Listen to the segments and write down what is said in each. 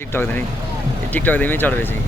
TikTok दे नहीं TikTok दे में चढ़ रहे थे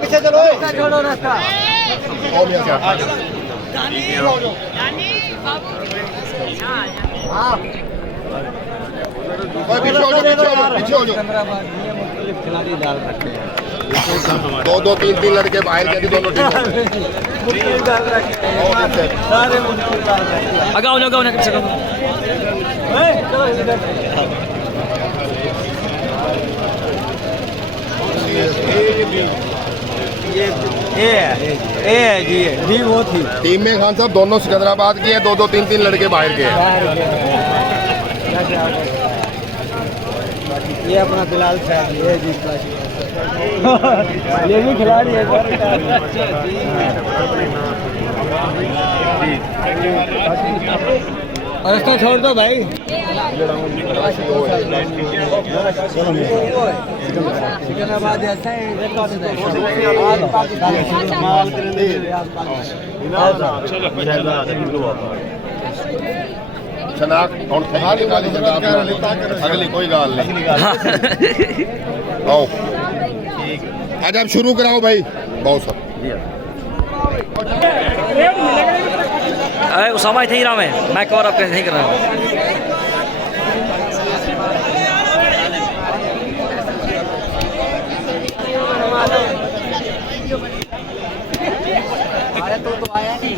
पीछे चलो दो दो तीन तीन लड़के बाहर के दोनों agaw na kami sa team में खान साहब दोनों सिकंदराबाद के हैं, दो दो तीन तीन लड़के बाहर के हैं। ये अपना बिलाल साहब ये जी ये भी खिलाड़ी है रास्ता छोड़ दो भाई। सिकंदराबाद ऐसा है अगली कोई गाल नहीं। आओ आज आप शुरू कराओ भाई। बहुत सब अरे उसामा इथे ही रहा मैं कवर अप कैसे नहीं कर रहा हूँ तो आया नहीं